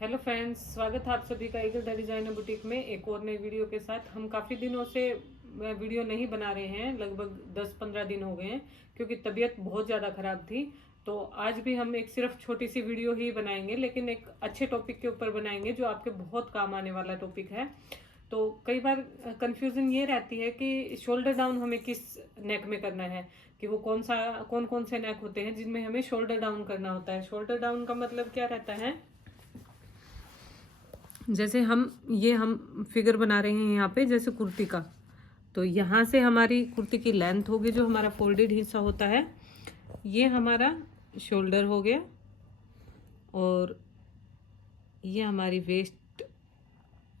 Hello friends, स्वागत है आप सभी का ईगल द डिजाइनर बुटीक में एक और नई वीडियो के साथ। हम काफ़ी दिनों से वीडियो नहीं बना रहे हैं, लगभग 10-15 दिन हो गए हैं क्योंकि तबीयत बहुत ज़्यादा ख़राब थी। तो आज भी हम एक सिर्फ छोटी सी वीडियो ही बनाएंगे, लेकिन एक अच्छे टॉपिक के ऊपर बनाएंगे जो आपके बहुत काम आने वाला टॉपिक है। तो कई बार कंफ्यूजन ये रहती है कि शोल्डर डाउन हमें किस नेक में करना है, कि वो कौन कौन से नेक होते हैं जिनमें हमें शोल्डर डाउन करना होता है। शोल्डर डाउन का मतलब क्या रहता है, जैसे हम फिगर बना रहे हैं यहाँ पे जैसे कुर्ती का, तो यहाँ से हमारी कुर्ती की लेंथ होगी, जो हमारा फोल्डेड हिस्सा होता है, ये हमारा शोल्डर हो गया, और ये हमारी वेस्ट,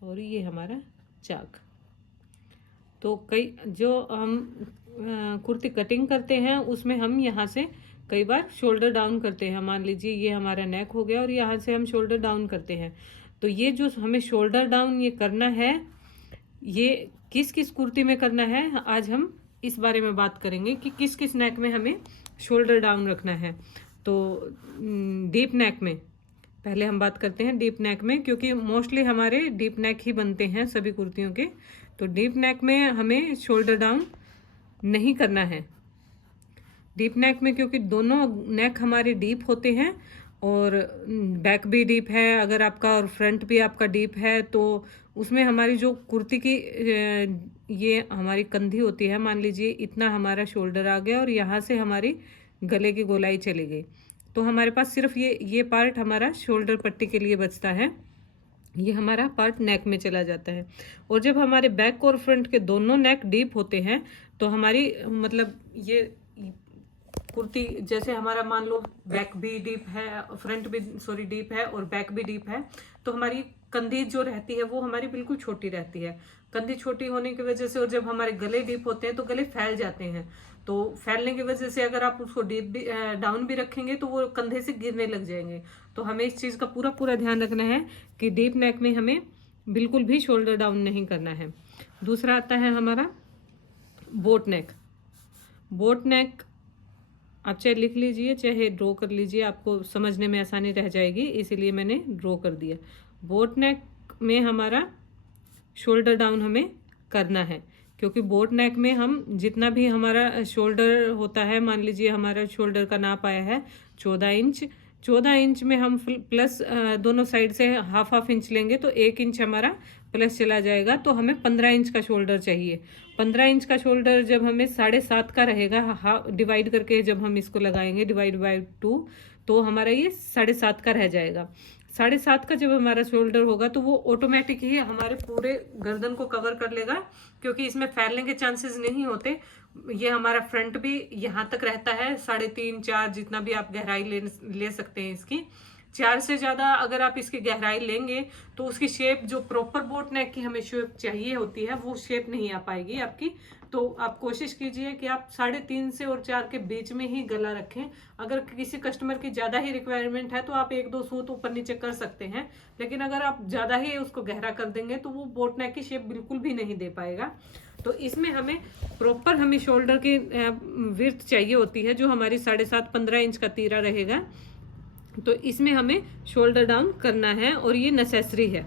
और ये हमारा चाक। तो कई जो हम कुर्ती कटिंग करते हैं उसमें हम यहाँ से कई बार शोल्डर डाउन करते हैं। मान लीजिए ये हमारा नेक हो गया और यहाँ से हम शोल्डर डाउन करते हैं। तो ये जो हमें शोल्डर डाउन ये करना है, ये किस किस कुर्ती में करना है, आज हम इस बारे में बात करेंगे कि किस किस नेक में हमें शोल्डर डाउन रखना है। तो डीप नेक में पहले हम बात करते हैं, डीप नेक में, क्योंकि मोस्टली हमारे डीप नेक ही बनते हैं सभी कुर्तियों के। तो डीप नेक में हमें शोल्डर डाउन नहीं करना है। डीप नेक में क्योंकि दोनों नेक हमारे डीप होते हैं और बैक भी डीप है अगर आपका, और फ्रंट भी आपका डीप है, तो उसमें हमारी जो कुर्ती की ये हमारी कंधी होती है, मान लीजिए इतना हमारा शोल्डर आ गया और यहाँ से हमारी गले की गोलाई चली गई, तो हमारे पास सिर्फ ये पार्ट हमारा शोल्डर पट्टी के लिए बचता है। ये हमारा पार्ट नेक में चला जाता है। और जब हमारे बैक और फ्रंट के दोनों नेक डीप होते हैं तो हमारी मतलब ये कुर्ती, जैसे हमारा मान लो बैक भी डीप है, फ्रंट भी डीप है और बैक भी डीप है, तो हमारी कंधी जो रहती है वो हमारी बिल्कुल छोटी रहती है। कंधी छोटी होने की वजह से, और जब हमारे गले डीप होते हैं तो गले फैल जाते हैं, तो फैलने की वजह से अगर आप उसको डीप भी डाउन भी रखेंगे तो वो कंधे से गिरने लग जाएंगे। तो हमें इस चीज़ का पूरा पूरा ध्यान रखना है कि डीप नेक में हमें बिल्कुल भी शोल्डर डाउन नहीं करना है। दूसरा आता है हमारा बोट नेक। बोट नेक आप चाहे लिख लीजिए चाहे ड्रॉ कर लीजिए, आपको समझने में आसानी रह जाएगी, इसीलिए मैंने ड्रॉ कर दिया। बोट नेक में हमारा शोल्डर डाउन हमें करना है, क्योंकि बोट नेक में हम जितना भी हमारा शोल्डर होता है, मान लीजिए हमारा शोल्डर का नाप आया है 14 इंच, 14 इंच में हम प्लस दोनों साइड से हाफ हाफ इंच लेंगे तो 1 इंच हमारा प्लस चला जाएगा, तो हमें 15 इंच का शोल्डर चाहिए। 15 इंच का शोल्डर जब हमें 7.5 का रहेगा, डिवाइड करके जब हम इसको लगाएंगे डिवाइड बाई 2, तो हमारा ये 7.5 का रह जाएगा। 7.5 का जब हमारा शोल्डर होगा तो वो ऑटोमेटिक ही हमारे पूरे गर्दन को कवर कर लेगा, क्योंकि इसमें फैलने के चांसेस नहीं होते। ये हमारा फ्रंट भी यहाँ तक रहता है 3.5-4, जितना भी आप गहराई ले सकते हैं इसकी। 4 से ज़्यादा अगर आप इसकी गहराई लेंगे तो उसकी शेप, जो प्रॉपर बोट नेक की हमें शेप चाहिए होती है, वो शेप नहीं आ पाएगी आपकी। तो आप कोशिश कीजिए कि आप 3.5 से और 4 के बीच में ही गला रखें। अगर किसी कस्टमर की ज़्यादा ही रिक्वायरमेंट है तो आप 1-2 सूत ऊपर नीचे कर सकते हैं, लेकिन अगर आप ज़्यादा ही उसको गहरा कर देंगे तो वो बोट नेक की शेप बिल्कुल भी नहीं दे पाएगा। तो इसमें हमें प्रॉपर हमें शोल्डर की विड्थ चाहिए होती है, जो हमारी 7.5-15 इंच का तीरा रहेगा, तो इसमें हमें शोल्डर डाउन करना है और ये नेसेसरी है।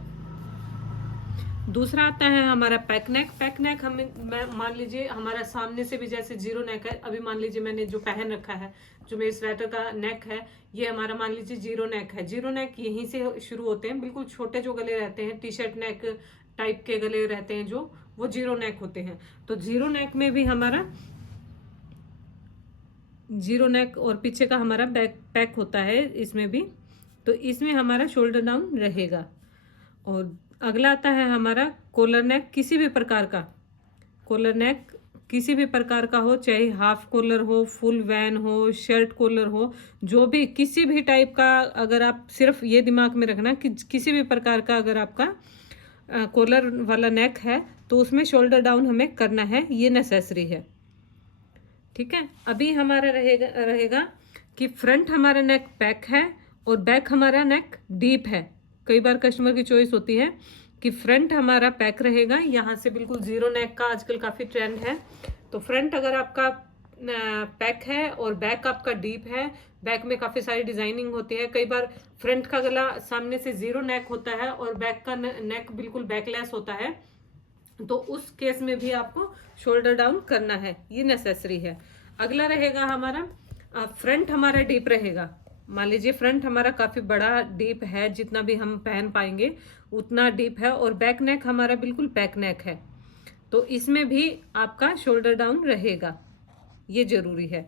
दूसरा आता है हमारा पैक नेक। पैक नेक हमें मान लीजिए हमारा सामने से भी जैसे जीरो नेक है, अभी मान लीजिए मैंने जो पहन रखा है, जो मेरे स्वेटर का नेक है, ये हमारा मान लीजिए जीरो नेक है। जीरो नेक यहीं से शुरू होते हैं, बिल्कुल छोटे जो गले रहते हैं, टी शर्ट नेक टाइप के गले रहते हैं जो, वो जीरो नेक होते हैं। तो जीरो नेक में भी हमारा जीरो नेक और पीछे का हमारा बैक पैक होता है इसमें भी, तो इसमें हमारा शोल्डर डाउन रहेगा। और अगला आता है हमारा कॉलर नेक। किसी भी प्रकार का कॉलर नेक, किसी भी प्रकार का हो, चाहे हाफ कॉलर हो, फुल वैन हो, शर्ट कॉलर हो, जो भी किसी भी टाइप का, अगर आप सिर्फ ये दिमाग में रखना कि किसी भी प्रकार का अगर आपका कॉलर वाला नेक है तो उसमें शोल्डर डाउन हमें करना है, ये नेसेसरी है। ठीक है। अभी हमारा रहेगा कि फ्रंट हमारा नेक पैक है और बैक हमारा नेक डीप है। कई बार कस्टमर की चॉइस होती है कि फ्रंट हमारा पैक रहेगा, यहाँ से बिल्कुल जीरो नेक का आजकल काफ़ी ट्रेंड है, तो फ्रंट अगर आपका पैक है और बैक आपका डीप है, बैक में काफ़ी सारी डिजाइनिंग होती है। कई बार फ्रंट का गला सामने से 0 नेक होता है और बैक का नेक बिल्कुल बैकलेस होता है, तो उस केस में भी आपको शोल्डर डाउन करना है, ये नेसेसरी है। अगला रहेगा हमारा फ्रंट हमारा डीप रहेगा। मान लीजिए फ्रंट हमारा काफी बड़ा डीप है, जितना भी हम पहन पाएंगे उतना डीप है, और बैक नेक हमारा बिल्कुल बैक नेक है, तो इसमें भी आपका शोल्डर डाउन रहेगा, ये जरूरी है।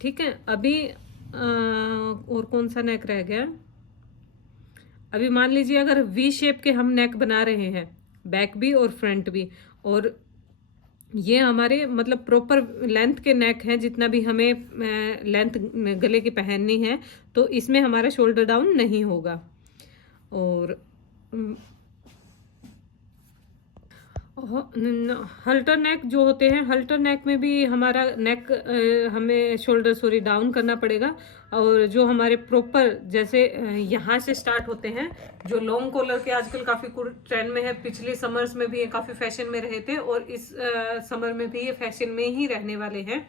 ठीक है। अभी और कौन सा नेक रह गया? अभी मान लीजिए अगर वी शेप के हम नेक बना रहे हैं, बैक भी और फ्रंट भी, और ये हमारे मतलब प्रॉपर लेंथ के नेक हैं, जितना भी हमें लेंथ गले की पहननी है, तो इसमें हमारा शोल्डर डाउन नहीं होगा। और हल्टर नेक जो होते हैं, हल्टर नेक में भी हमारा नेक हमें शोल्डर डाउन करना पड़ेगा। और जो हमारे प्रॉपर जैसे यहाँ से स्टार्ट होते हैं, जो लॉन्ग कॉलर के आजकल काफ़ी ट्रेंड में है, पिछले समर्स में भी ये काफ़ी फैशन में रहे थे, और इस समर में भी ये फैशन में ही रहने वाले हैं।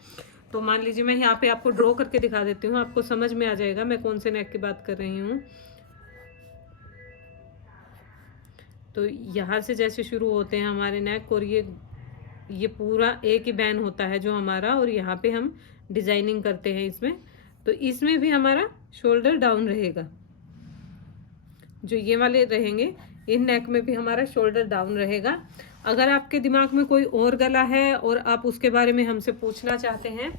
तो मान लीजिए मैं यहाँ पे आपको ड्रॉ करके दिखा देती हूँ, आपको समझ में आ जाएगा मैं कौन से नेक की बात कर रही हूँ। तो यहाँ से जैसे शुरू होते हैं हमारे नेक, और ये पूरा एक ही बैन होता है जो हमारा, और यहाँ पे हम डिजाइनिंग करते हैं इसमें, तो इसमें भी हमारा शोल्डर डाउन रहेगा। जो ये वाले रहेंगे इन नेक में भी हमारा शोल्डर डाउन रहेगा। अगर आपके दिमाग में कोई और गला है और आप उसके बारे में हमसे पूछना चाहते हैं,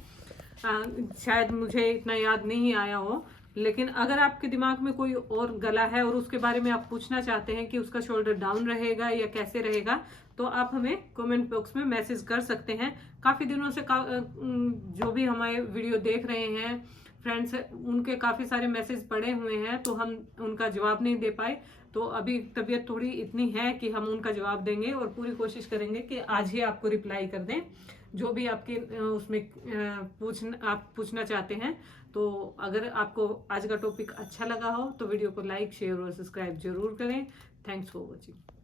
शायद मुझे इतना याद नहीं आया हो, लेकिन अगर आपके दिमाग में कोई और गला है और उसके बारे में आप पूछना चाहते हैं कि उसका शोल्डर डाउन रहेगा या कैसे रहेगा, तो आप हमें कमेंट बॉक्स में मैसेज कर सकते हैं। काफ़ी दिनों से जो भी हमारे वीडियो देख रहे हैं फ्रेंड्स, उनके काफ़ी सारे मैसेज पड़े हुए हैं, तो हम उनका जवाब नहीं दे पाए। तो अभी तबीयत थोड़ी इतनी है कि हम उनका जवाब देंगे, और पूरी कोशिश करेंगे कि आज ही आपको रिप्लाई कर दें जो भी आपके उसमें आप पूछना चाहते हैं। तो अगर आपको आज का टॉपिक अच्छा लगा हो तो वीडियो को लाइक, शेयर और सब्सक्राइब जरूर करें। Thanks for watching.